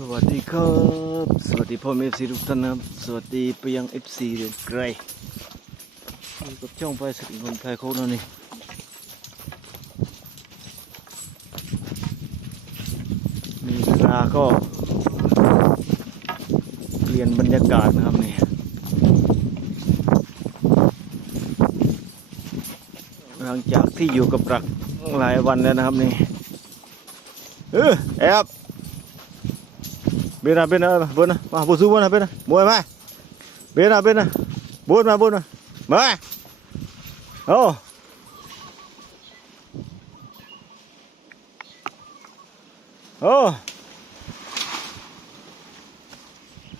สวัสดีครับ สวัสดีพ่อแม่เอฟซีทุกท่านนะครับ สวัสดีไปยังเอฟซีเดือนไกลอยู่กับช่องไฟสกินคนไทยเขานั่นนี่มีเวลาก็ เปลี่ยนบรรยากาศนะครับนี่หลังจากที่อยู่กับรักหลายวันแล้วนะครับนี่เออแอบ bên nào bên nào bên nào mà bố xuống bên nào bên nào mua mà bên nào bên nào bốn mà bốn mà mà ô ô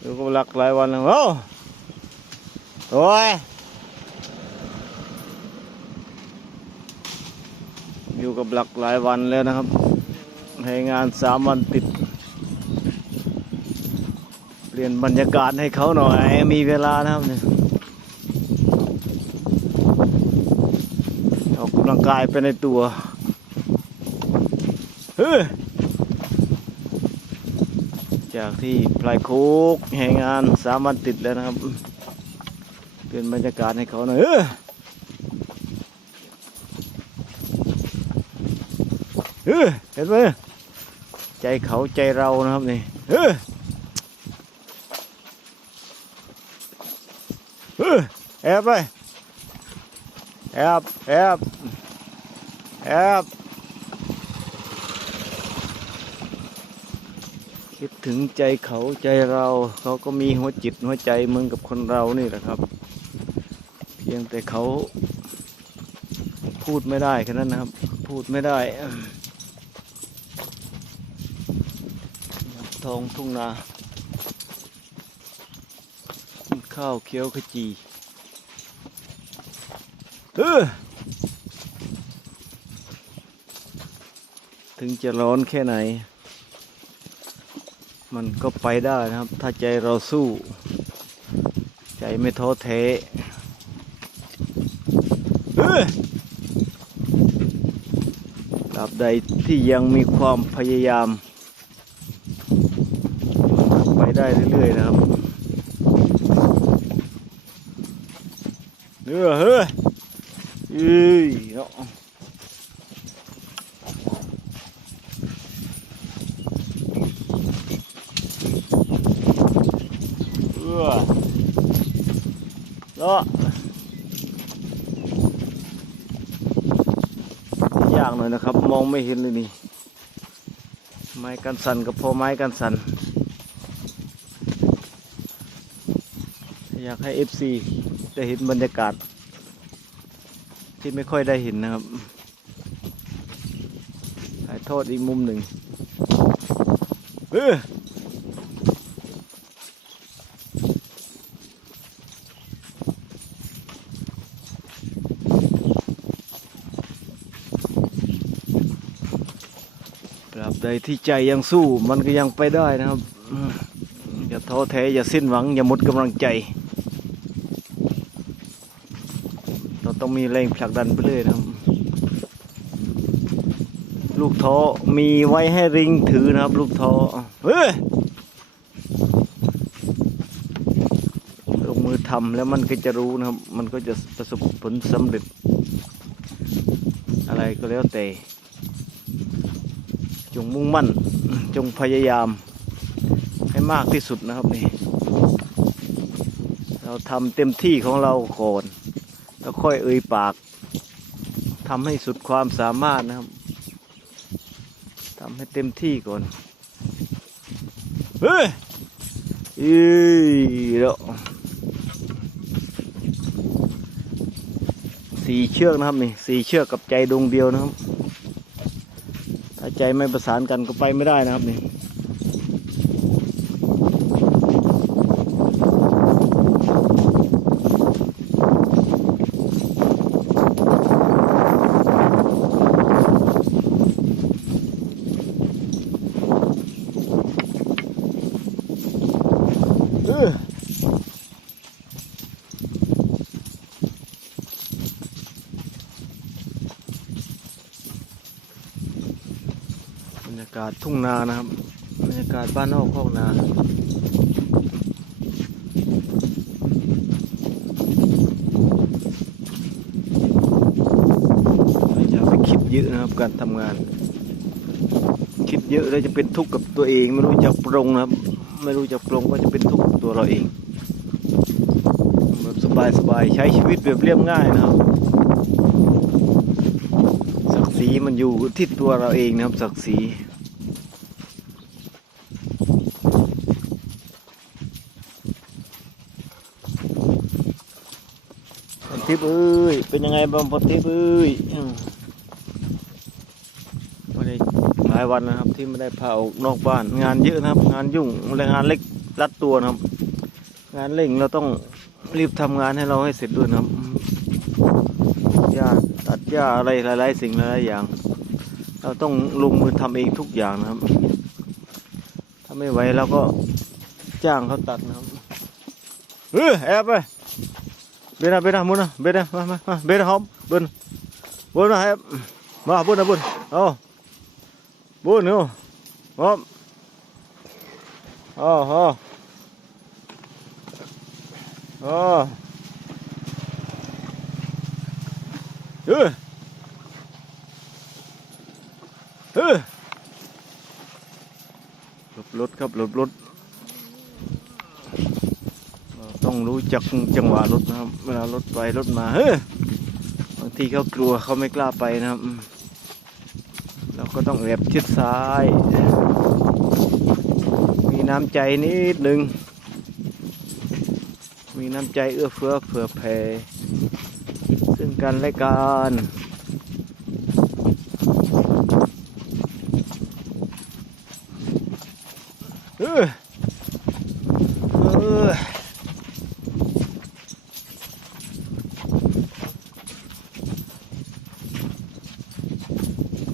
Tôi có lắc lại วันแล้ว ô rồi อยู่กับหลักหลายวันแล้วนะครับให้งานสามวันติด เปลี่ยนบรรยากาศให้เขาหน่อย มีเวลานะครับเนี่ยออกกำลังกายไปในตัวเฮ้จากที่พลายโคกแห่งงานสามวันติดแล้วนะครับ เปลี่ยนบรรยากาศให้เขาหน่อยเออเออเห็นไหมใจเขาใจเรานะครับนี่เฮ้ แอบไปแอบแอบแอบคิดถึงใจเขาใจเรา เขาก็มีหัวจิตหัวใจเหมือนกับคนเรานี่แหละครับ เพียงแต่เขาพูดไม่ได้แค่นั้นนะครับ พูดไม่ได้ทองทุ่งนา ข้าวเคี้ยวขจีเออถึงจะร้อนแค่ไหน มันก็ไปได้นะครับ ถ้าใจเราสู้ ใจไม่ท้อแท้เออตราบใดที่ยังมีความพยายาม ไปได้เรื่อยๆนะครับ เออเฮ้ยอ้ยเนาะเออเนาะยากหน่อยนะครับ มองไม่เห็นเลยนี่ ไม้กันสันกับพอไม้กันสัน อยากให้ FC ได้เห็นบรรยากาศ ที่ไม่ค่อยได้เห็นนะครับถ่ายทอดอีกมุมหนึ่งเออราบใดที่ใจยังสู้มันก็ยังไปได้นะครับ อย่าท้อแท้ อย่าสิ้นหวัง อย่าหมดกำลังใจ เรา ต้องมีแรงผลักดันไปเรื่อยนะครับ ลูกท้อมีไว้ให้ริงถือนะครับ ลูกท้อเฮ้ยลงมือทำแล้วมันก็จะรู้นะครับ มันก็จะประสบผลสำเร็จ อะไรก็แล้วแต่ จงมุ่งมั่น จงพยายาม ให้มากที่สุดนะครับนี่เราทำเต็มที่ของเราก่อน แล้วค่อยเอ่ยปากทำให้สุดความสามารถนะครับทำให้เต็มที่ก่อน เฮ้ยอีเด้อสี่เชือกนะครับนี่สี่เชือกกับใจดวงเดียวนะครับ ถ้าใจไม่ประสานกันก็ไปไม่ได้นะครับนี่ากาศทุ่งนานะครับบรรยากาศบ้านนอกคอกนาอย่าไปคิดเยอะนะครับการทำงาน คิดเยอะแล้วจะเป็นทุกข์กับตัวเอง ไม่รู้จักปรงนะครับ ไม่รู้จักปรงก็จะเป็นทุกข์กับตัวเราเองแบบสบายๆใช้ชีวิตแบบเรียบง่ายนะครับศักดิ์ศรีมันอยู่ที่ตัวเราเองนะครับศักดิ์ศรี ทิพย์เอ้ย เป็นยังไงบ้างพรทิพย์เอ้ยอืมไม่ได้หลายวันนะครับ ที่ไม่ได้พาออกนอกบ้าน งานเยอะนะครับ งานยุ่งและงานเล็กรัดตัวนะครับ งานเร่งเราต้องรีบทำงานให้เราให้เสร็จด้วยนะครับหญ้าตัดหญ้าอะไรหลาย ๆ สิ่งหลายๆอย่าง เราต้องลงมือทำเองทุกอย่างนะครับ ถ้าไม่ไหวเราก็จ้างเขาตัดนะครับเออแอบไป เบนนะเบนนะมุนนะเบนนะมามามาเบนนะหอมเบนบนนะแอบมาบนนะบนเอาบนเนาะหอมอ๋ออ๋ออ๋อเออเฮ้ยหลบรถครับหลบรถเรา ต้องรู้จักจังหวะรถนะครับ เวลารถไปรถมาเฮ้ยบางทีเขากลัวเขาไม่กล้าไปนะครับ เราก็ต้องแอบชิดซ้าย มีน้ำใจนิดหนึ่งมีน้ำใจเอื้อเฟื้อเผื่อแผ่ซึ่งกันและกันเอออ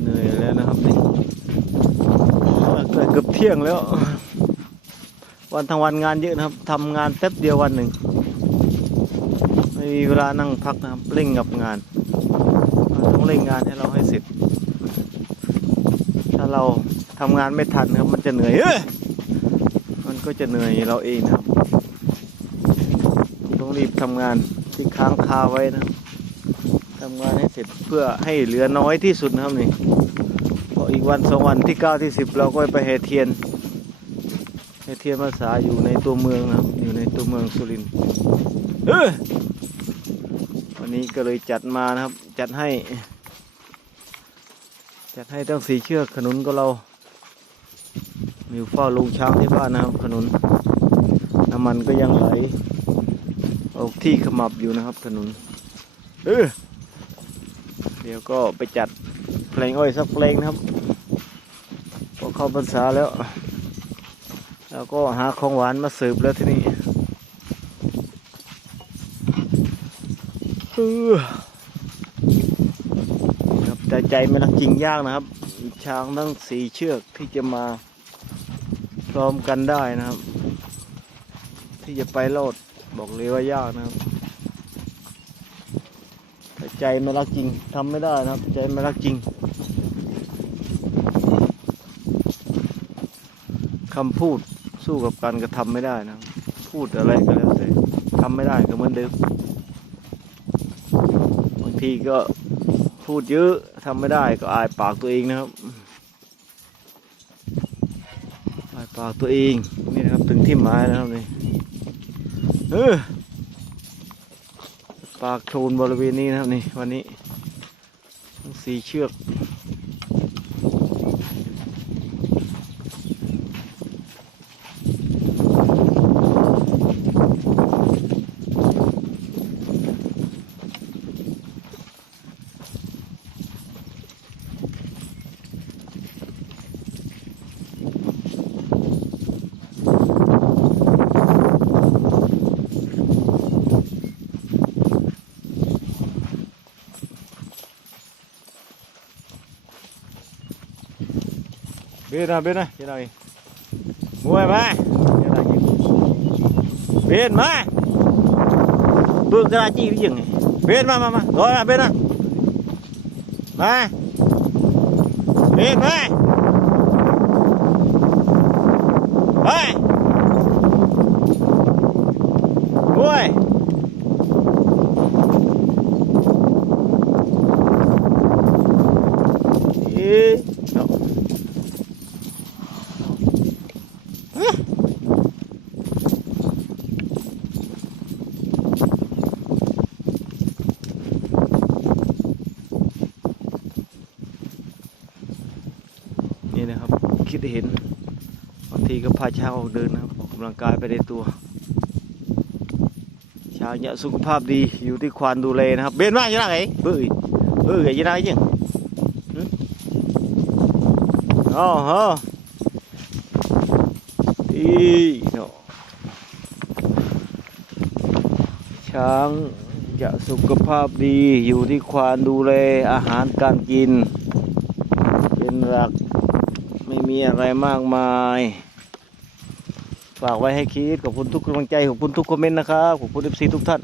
เหนื่อยแล้วนะครับนี่เกือบเที่ยงแล้ว วันทั้งวันงานเยอะนะครับทำงานแป๊บเดียววันหนึ่งไม่มีเวลานั่งพักนะครับเร่งกับงาน ต้องเร่งงานให้เราให้เสร็จ ถ้าเราทำงานไม่ทันนะครับ มันจะเหนื่อยเอ้ยมันก็จะเหนื่อยเราเองนะครับต้องรีบทำงานที่ค้างคาไว้นะทำงานให้เสร็จเพื่อให้เหลือน้อยที่สุดนะครับนี่ อีกวันสองวันที่เก้าที่สิบเราก็ไปแห่เทียนแห่เทียนภาษาอยู่ในตัวเมืองนะครับอยู่ในตัวเมืองสุรินทร์วันนี้ก็เลยจัดมานะครับ จัดให้ จัดให้ตั้งสี่เชือกขนุนก็เราอยู่เฝ้าลุงช้างที่บ้านนะครับถนนน้ำมันก็ยังไหลออกที่ขมับอยู่นะครับถนนเออเดี๋ยวก็ไปจัดเพลงอ้อยสักเพลงนะครับ เข้าพรรษาแล้ว แล้วก็หาของหวานมาสิร์ฟแล้วที่นี้เออครับแต่ใจไม่รักจริงยากนะครับ ช้างทั้งสี่เชือกที่จะมาพร้อมกันได้นะครับ ที่จะไปโลดบอกเลยว่ายากนะครับแต่ใจไม่รักจริงทำไม่ได้นะครับ ใจไม่รักจริง คำพูดสู้กับการกระทำไม่ได้นะ พูดอะไรก็แล้วแต่ทำไม่ได้ก็เหมือนเดิมบางทีก็พูดเยอะทำไม่ได้ก็อายปากตัวเองนะครับปาดปากตัวเองนี่นะครับถึงที่หมายแล้วครับนี่เออปากโชนบริเวณนี้นะครับนี่วันนี้ทั้งสี่เชือก เบนนะเบนนะเจ้าหน่อยมวยมาเจ้าหน่อยเบ นี่นะครับ คิดเห็นบางทีก็พาช้างออกเดินนะครับออกกำลังกายไปในตัวช้างเนี่ยสุขภาพดีอยู่ที่ควานดูแลนะครับ เบนมาจะนั่งไงเบ้ยเบ้ยจะนั่งยังอ๋อฮะ อีเนาะช้างจะสุขภาพดีอยู่ที่ควานดูแลอาหารการกิน เป็นหลักไม่มีอะไรมากมาย ฝากไว้ให้คิดขอบคุณทุกกำลังใจขอบคุณทุกคอมเมนต์นะครับขอบคุณเอฟซีทุกท่าน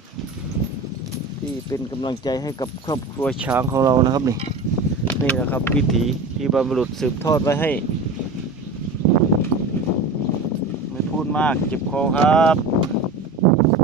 ที่เป็นกำลังใจให้กับครอบครัวช้างของเรานะครับนี่นี่นะครับวิถีที่บรรพบุรุษสืบทอดไว้ให้ คุณมากเจ็บคอครับ